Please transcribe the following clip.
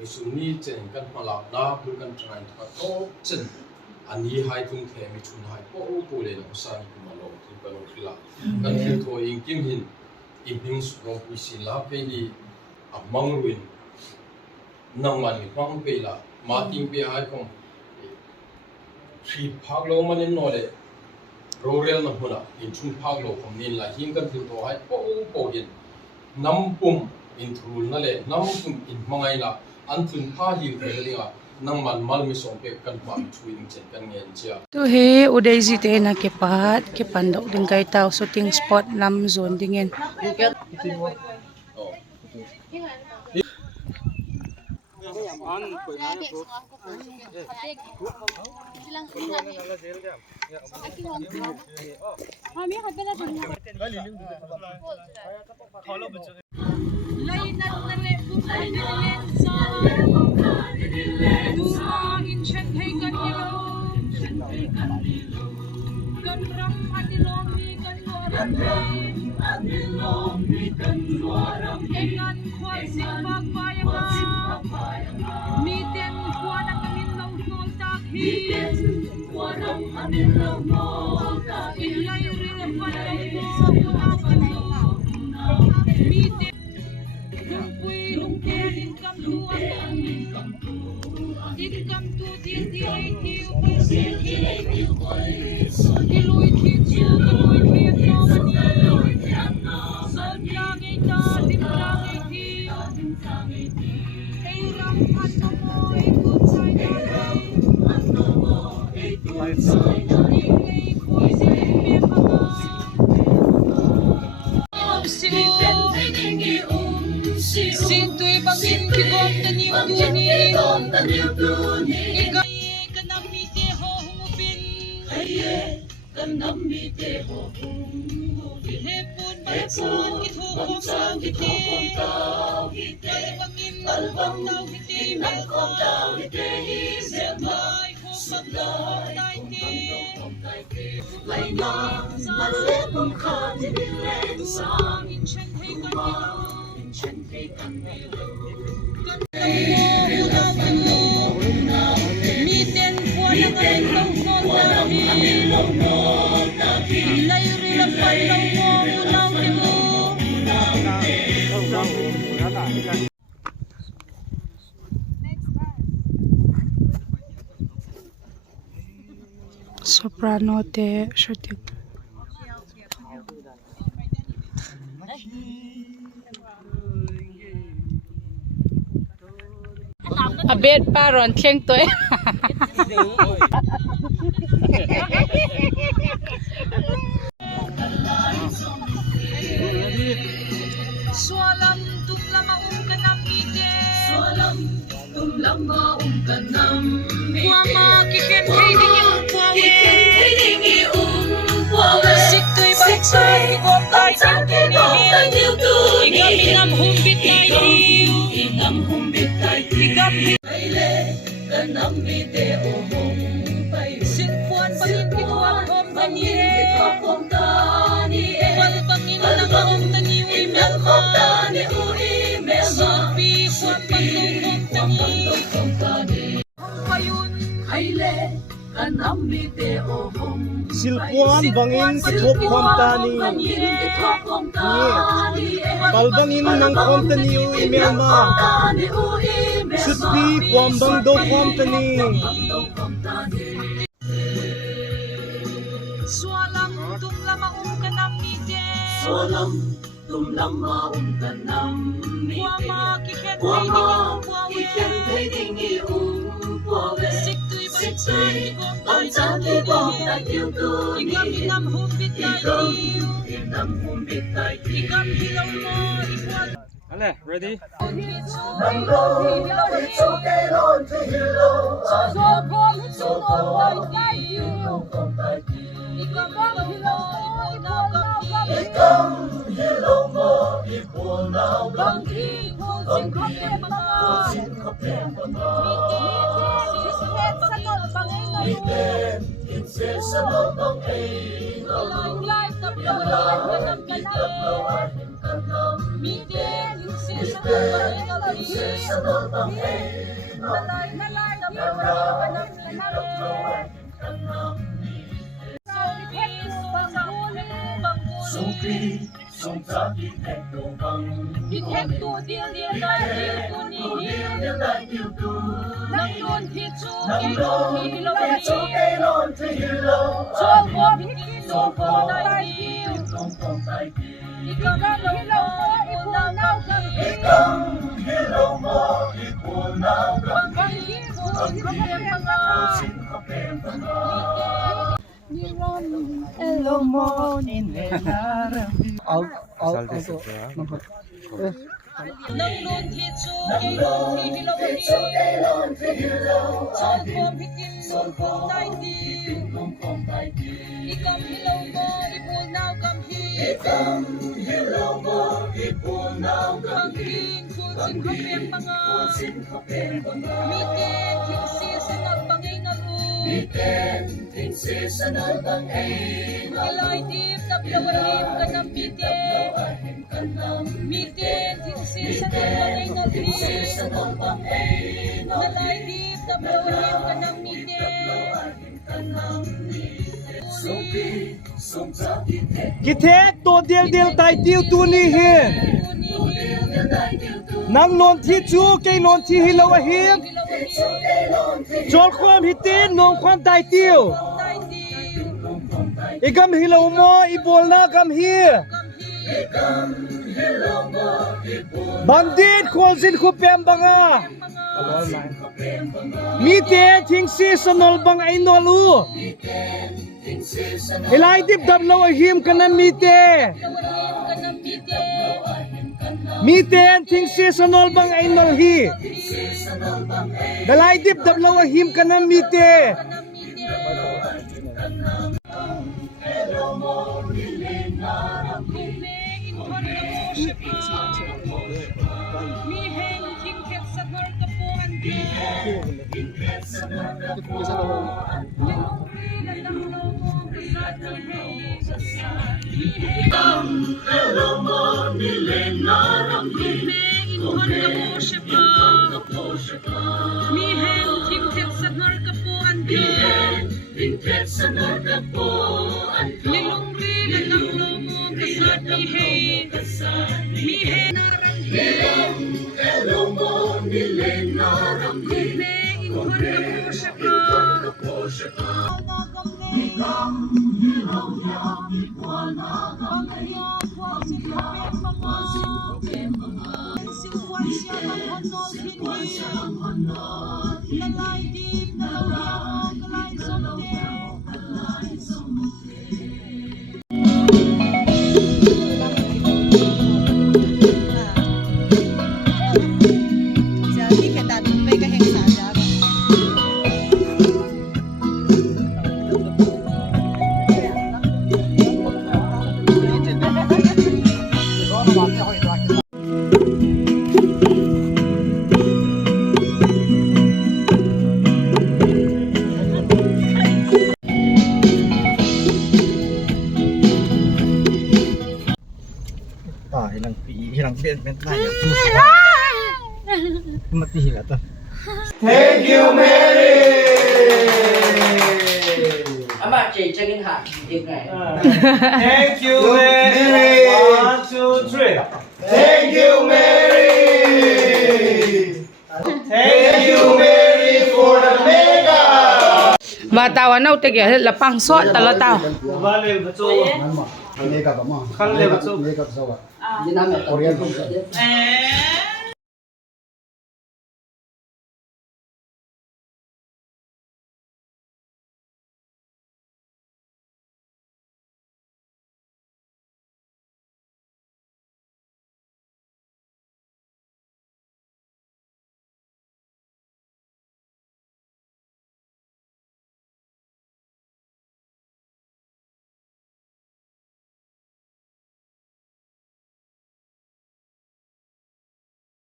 ไปสุนีเจนกันมาลับน้าบุกันทรายก็โตเจนอันนี้ให้ทุ่งเทมิชุนให้โอ้กูเลยนะสานกุมาลงที่เป็นอุทิลากันที่ตัวเองกิมหินอิมพิงสุรกุศิลาเปนีอับมังรุนนั่งมันฟังเปล่ามาติงเปให้คงที่พักโลมันนินโนเลยโรเรลนั่งหัวน่ะอินชุนพักโลผมนินละหิงกันที่ตัวให้โอ้โหยินน้ำปุ่มอินทรูนั่นแหละน้ำปุ่มอินมังไงล่ะอันทุนผ้าหิวเปลี่ยนนั่งมันมัลมิส่งไปกันความช่วยเช่นกันเงี้ยเชียtu he uday zite na ke pandok ding kai tau shooting spot lam zone dingen Sinto'y bangin kigom na niyong duni Igaye kanamite ho humupin Hepon balapon itukom tau hiti Albang tau hiti Melay hong magdao Layna malepong katibilen Sang inchen hey kanilo Miten puwalang amilong no Layri lang palaw mo unaw nimo soprano te shooting a bed paron thieng toy Swalam tumlamaung kanam ite Swalam tumlamaung kanam ite Kuama kiken heiding yung puawe Sikto'y bangsan igom tayo tuni Igam humbit tayo Igam humbit tayo Kaile kanam ite ohong payo Sinpuan pangin kituang om taniye Palpangin lang om taniye Silpuan bangin kithop komtani Balbangin ng komtani u email ma Shutpi kwambang do komtani Swalam tumlamaung kanam ite Swalam tumlamaung kanam ite Kuama kiken heiding yung puawe Sikto'y bangsan igom tayo tuni Igam humbit tayo Igam humbit tayo Igam hilaw mo igual Ale, ready? Miten Sông Phi, sông Giáp đi thẹn đồ bằng đi thẹn tua điêu điêu đại điêu đại điêu tu nắng luôn thì chú cây lon thì lâu cho qua đại điêu đi cầm hello nào cầm hello mo đi buồn nào cầm Hello morning I'll nắng luôn thì chú cây lon thì lâu cho qua đại điêu đi cầm hello mo đi buồn nào cầm hello mo đi buồn nào cầm xin khóc em bằng mi tên thinh si sa nal bang ai lai dim tap lawahim kanam mi tên thinh si sa nal bang ai lai dim tap lawahim kanam mi Ki thek to del tai tiu tu ni he Nang non thi chu ke non thi hi lo a hi Chol khom hi tin nong khom tai tiu Igam hi lo mo I bol na gam hi Bandit khol zin khu pem banga Mi te thing si sanol bang ai no lu Ilai dip dab lo a him kana mi te Mi ten thing si sanol bang ai nol hi Dalai dip dab lo a him kana mi te mi heng king ket sa nor ka po andi hello mo ni le na ram mi heng king ket sa nor ka po andi lilong ri na nang lo mo kasat ni hey mi heng hello mo ni le na ram mi ka po siya ka hilang ben mati hila to Thank you, Mary. Ama chỉ cho những hạt việc này. Thank you Mary 1 2 3 Thank you, Mary. Thank you, Mary, for the mega. Ba tao nấu te ge la pang so ta la tao vale bacho khang le bacho Việt Nam là Korean.